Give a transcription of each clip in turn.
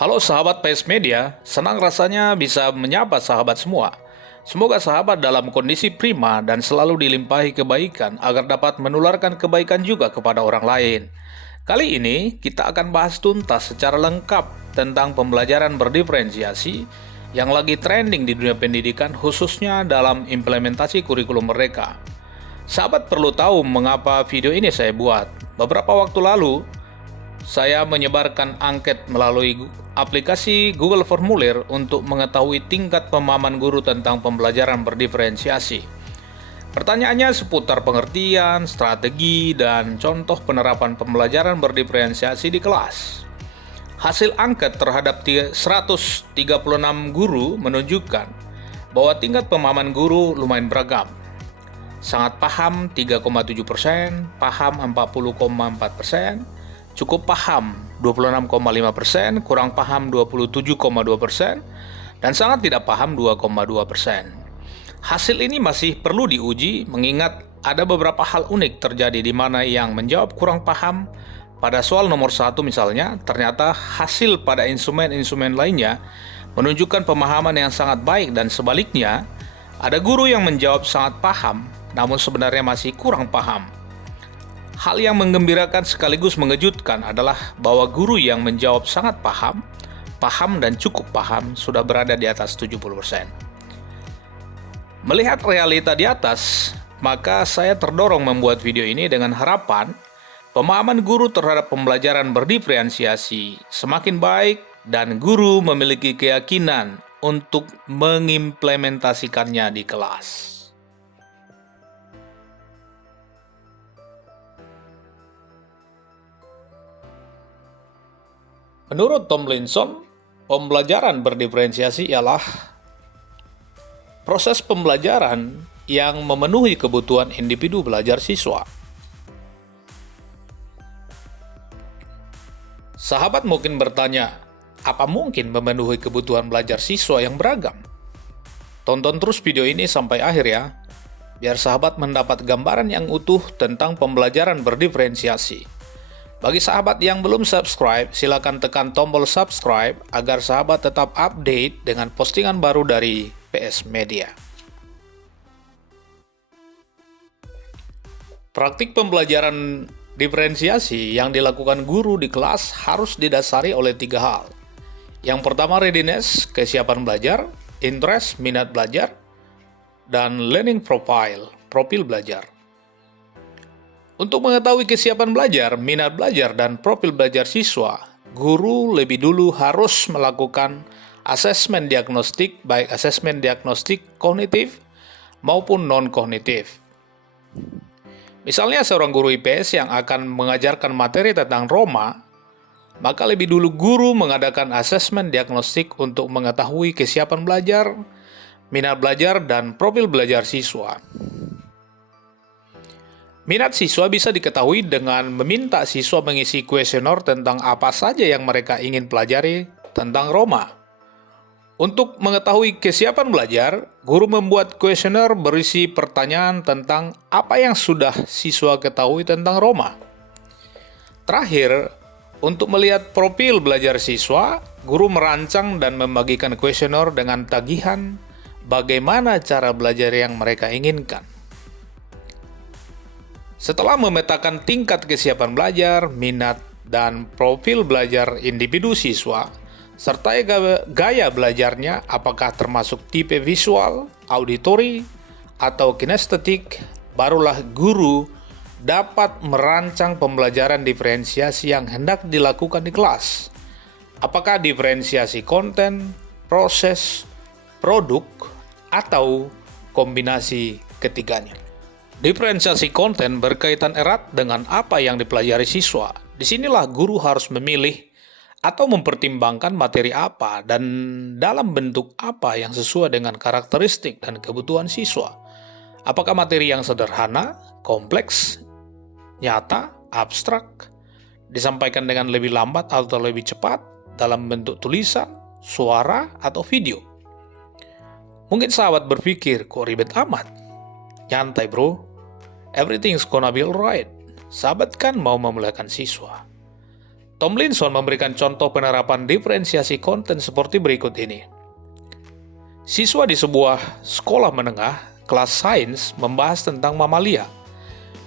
Halo sahabat PS Media, senang rasanya bisa menyapa sahabat semua. Semoga sahabat dalam kondisi prima dan selalu dilimpahi kebaikan agar dapat menularkan kebaikan juga kepada orang lain. Kali ini kita akan bahas tuntas secara lengkap tentang pembelajaran berdiferensiasi yang lagi trending di dunia pendidikan khususnya dalam implementasi kurikulum mereka. Sahabat perlu tahu mengapa video ini saya buat. Beberapa waktu lalu, saya menyebarkan angket melalui aplikasi Google Formulir untuk mengetahui tingkat pemahaman guru tentang pembelajaran berdiferensiasi. Pertanyaannya seputar pengertian, strategi, dan contoh penerapan pembelajaran berdiferensiasi di kelas. Hasil angket terhadap 136 guru menunjukkan bahwa tingkat pemahaman guru lumayan beragam. Sangat paham 3,7%, paham 40,4%, cukup paham 26,5%, kurang paham 27,2%, dan sangat tidak paham 2,2%. Hasil ini masih perlu diuji mengingat ada beberapa hal unik terjadi di mana yang menjawab kurang paham pada soal nomor 1 misalnya, ternyata hasil pada instrumen-instrumen lainnya menunjukkan pemahaman yang sangat baik dan sebaliknya, ada guru yang menjawab sangat paham namun sebenarnya masih kurang paham. Hal yang menggembirakan sekaligus mengejutkan adalah bahwa guru yang menjawab sangat paham, paham dan cukup paham sudah berada di atas 70%. Melihat realita di atas, maka saya terdorong membuat video ini dengan harapan pemahaman guru terhadap pembelajaran berdiferensiasi semakin baik dan guru memiliki keyakinan untuk mengimplementasikannya di kelas. Menurut Tomlinson, pembelajaran berdiferensiasi ialah proses pembelajaran yang memenuhi kebutuhan individu belajar siswa. Sahabat mungkin bertanya, apa mungkin memenuhi kebutuhan belajar siswa yang beragam? Tonton terus video ini sampai akhir ya, biar sahabat mendapat gambaran yang utuh tentang pembelajaran berdiferensiasi. Bagi sahabat yang belum subscribe, silakan tekan tombol subscribe agar sahabat tetap update dengan postingan baru dari PS Media. Praktik pembelajaran diferensiasi yang dilakukan guru di kelas harus didasari oleh 3 hal. Yang pertama readiness, kesiapan belajar, interest, minat belajar, dan learning profile, profil belajar. Untuk mengetahui kesiapan belajar, minat belajar, dan profil belajar siswa, guru lebih dulu harus melakukan asesmen diagnostik, baik asesmen diagnostik kognitif maupun non-kognitif. Misalnya seorang guru IPS yang akan mengajarkan materi tentang Roma, maka lebih dulu guru mengadakan asesmen diagnostik untuk mengetahui kesiapan belajar, minat belajar, dan profil belajar siswa. Minat siswa bisa diketahui dengan meminta siswa mengisi kuesioner tentang apa saja yang mereka ingin pelajari tentang Roma. Untuk mengetahui kesiapan belajar, guru membuat kuesioner berisi pertanyaan tentang apa yang sudah siswa ketahui tentang Roma. Terakhir, untuk melihat profil belajar siswa, guru merancang dan membagikan kuesioner dengan tagihan bagaimana cara belajar yang mereka inginkan. Setelah memetakan tingkat kesiapan belajar, minat, dan profil belajar individu siswa, serta gaya belajarnya apakah termasuk tipe visual, auditori, atau kinestetik, barulah guru dapat merancang pembelajaran diferensiasi yang hendak dilakukan di kelas. Apakah diferensiasi konten, proses, produk, atau kombinasi ketiganya. Diferensiasi konten berkaitan erat dengan apa yang dipelajari siswa. Disinilah guru harus memilih atau mempertimbangkan materi apa dan dalam bentuk apa yang sesuai dengan karakteristik dan kebutuhan siswa. Apakah materi yang sederhana, kompleks, nyata, abstrak, disampaikan dengan lebih lambat atau lebih cepat, dalam bentuk tulisan, suara, atau video. Mungkin sahabat berpikir, kok ribet amat? Nyantai bro. Everything's gonna be alright. Sahabat kan mau memuliakan siswa. Tomlinson memberikan contoh penerapan diferensiasi konten seperti berikut ini. Siswa di sebuah sekolah menengah, kelas sains, membahas tentang mamalia.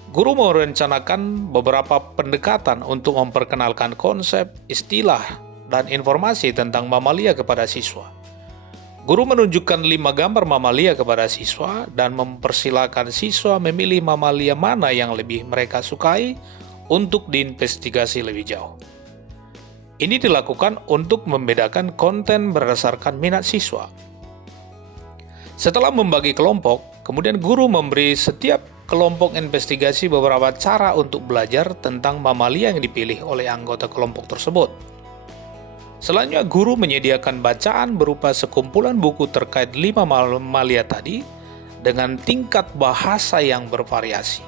Guru merencanakan beberapa pendekatan untuk memperkenalkan konsep, istilah, dan informasi tentang mamalia kepada siswa. Guru menunjukkan 5 gambar mamalia kepada siswa dan mempersilahkan siswa memilih mamalia mana yang lebih mereka sukai untuk diinvestigasi lebih jauh. Ini dilakukan untuk membedakan konten berdasarkan minat siswa. Setelah membagi kelompok, kemudian guru memberi setiap kelompok investigasi beberapa cara untuk belajar tentang mamalia yang dipilih oleh anggota kelompok tersebut. Selanjutnya, guru menyediakan bacaan berupa sekumpulan buku terkait 5 mamalia tadi dengan tingkat bahasa yang bervariasi.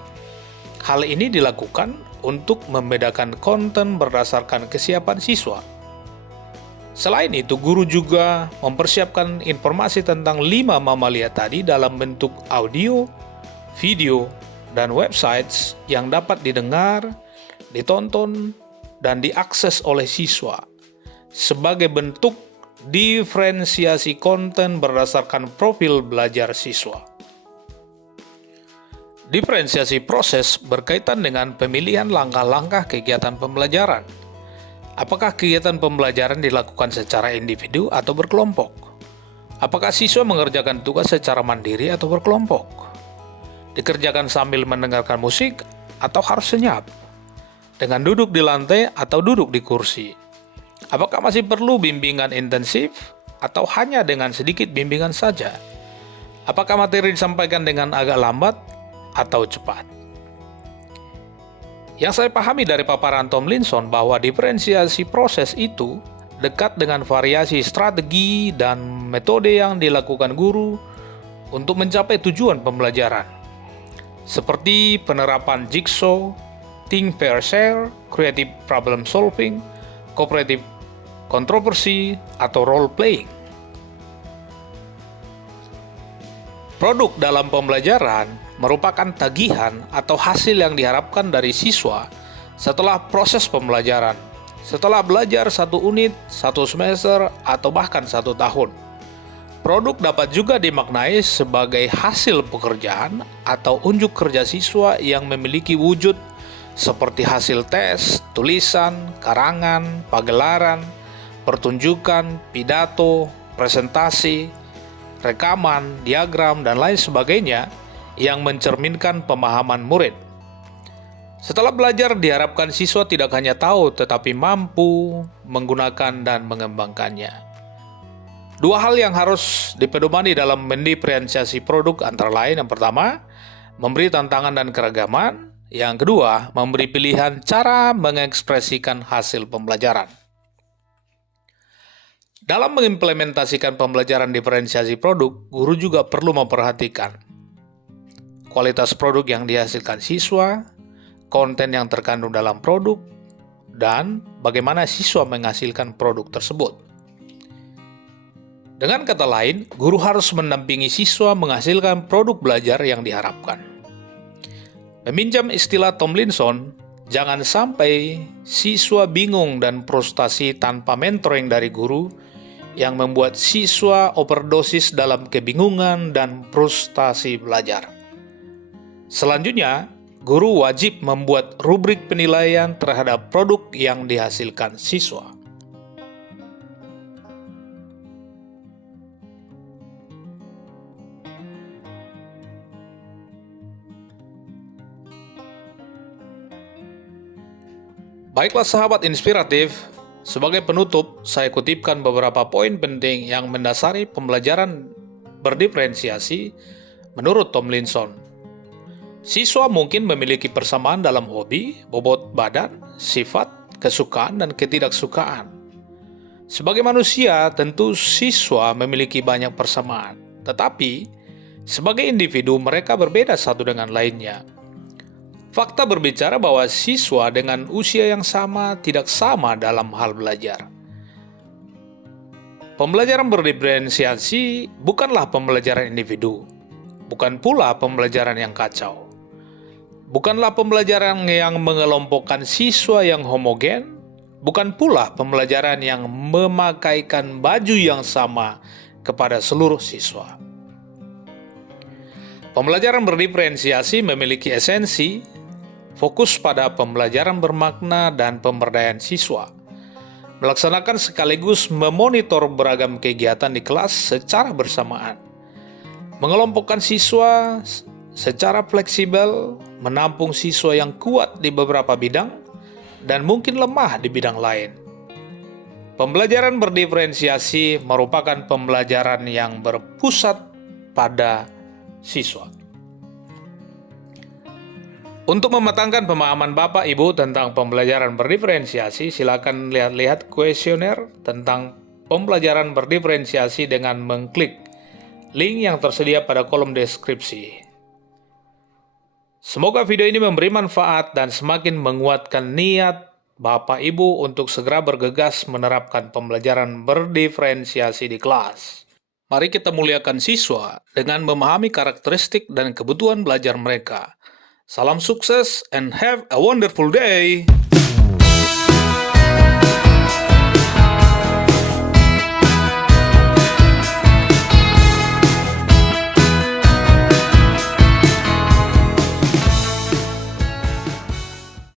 Hal ini dilakukan untuk membedakan konten berdasarkan kesiapan siswa. Selain itu, guru juga mempersiapkan informasi tentang 5 mamalia tadi dalam bentuk audio, video, dan websites yang dapat didengar, ditonton, dan diakses oleh siswa sebagai bentuk diferensiasi konten berdasarkan profil belajar siswa. Diferensiasi proses berkaitan dengan pemilihan langkah-langkah kegiatan pembelajaran. Apakah kegiatan pembelajaran dilakukan secara individu atau berkelompok? Apakah siswa mengerjakan tugas secara mandiri atau berkelompok? Dikerjakan sambil mendengarkan musik atau harus senyap? Dengan duduk di lantai atau duduk di kursi? Apakah masih perlu bimbingan intensif atau hanya dengan sedikit bimbingan saja? Apakah materi disampaikan dengan agak lambat atau cepat? Yang saya pahami dari paparan Tomlinson bahwa diferensiasi proses itu dekat dengan variasi strategi dan metode yang dilakukan guru untuk mencapai tujuan pembelajaran, seperti penerapan jigsaw, think, pair, share, creative problem solving, cooperative kontroversi, atau role playing. Produk dalam pembelajaran merupakan tagihan atau hasil yang diharapkan dari siswa setelah proses pembelajaran, setelah belajar 1 unit, 1 semester, atau bahkan 1 tahun. Produk dapat juga dimaknai sebagai hasil pekerjaan atau unjuk kerja siswa yang memiliki wujud seperti hasil tes, tulisan, karangan, pagelaran, pertunjukan, pidato, presentasi, rekaman, diagram, dan lain sebagainya yang mencerminkan pemahaman murid. Setelah belajar, diharapkan siswa tidak hanya tahu tetapi mampu menggunakan dan mengembangkannya. 2 hal yang harus dipedomani dalam mendiferensiasi produk antara lain: yang pertama, memberi tantangan dan keragaman; yang kedua, memberi pilihan cara mengekspresikan hasil pembelajaran. Dalam mengimplementasikan pembelajaran diferensiasi produk, guru juga perlu memperhatikan kualitas produk yang dihasilkan siswa, konten yang terkandung dalam produk, dan bagaimana siswa menghasilkan produk tersebut. Dengan kata lain, guru harus mendampingi siswa menghasilkan produk belajar yang diharapkan. Meminjam istilah Tomlinson, jangan sampai siswa bingung dan frustasi tanpa mentoring dari guru yang membuat siswa overdosis dalam kebingungan dan frustasi belajar. Selanjutnya, guru wajib membuat rubrik penilaian terhadap produk yang dihasilkan siswa. Baiklah sahabat inspiratif, sebagai penutup saya kutipkan beberapa poin penting yang mendasari pembelajaran berdiferensiasi menurut Tomlinson. Siswa mungkin memiliki persamaan dalam hobi, bobot badan, sifat, kesukaan, dan ketidaksukaan. Sebagai manusia, tentu siswa memiliki banyak persamaan, tetapi sebagai individu mereka berbeda satu dengan lainnya. Fakta berbicara bahwa siswa dengan usia yang sama tidak sama dalam hal belajar. Pembelajaran berdiferensiasi bukanlah pembelajaran individu, bukan pula pembelajaran yang kacau. Bukanlah pembelajaran yang mengelompokkan siswa yang homogen, bukan pula pembelajaran yang memakaikan baju yang sama kepada seluruh siswa. Pembelajaran berdiferensiasi memiliki esensi, fokus pada pembelajaran bermakna dan pemberdayaan siswa, melaksanakan sekaligus memonitor beragam kegiatan di kelas secara bersamaan, mengelompokkan siswa secara fleksibel, menampung siswa yang kuat di beberapa bidang, dan mungkin lemah di bidang lain. Pembelajaran berdiferensiasi merupakan pembelajaran yang berpusat pada siswa. Untuk mematangkan pemahaman Bapak Ibu tentang pembelajaran berdiferensiasi, silakan lihat-lihat kuesioner tentang pembelajaran berdiferensiasi dengan mengklik link yang tersedia pada kolom deskripsi. Semoga video ini memberi manfaat dan semakin menguatkan niat Bapak Ibu untuk segera bergegas menerapkan pembelajaran berdiferensiasi di kelas. Mari kita muliakan siswa dengan memahami karakteristik dan kebutuhan belajar mereka. Salam sukses and have a wonderful day!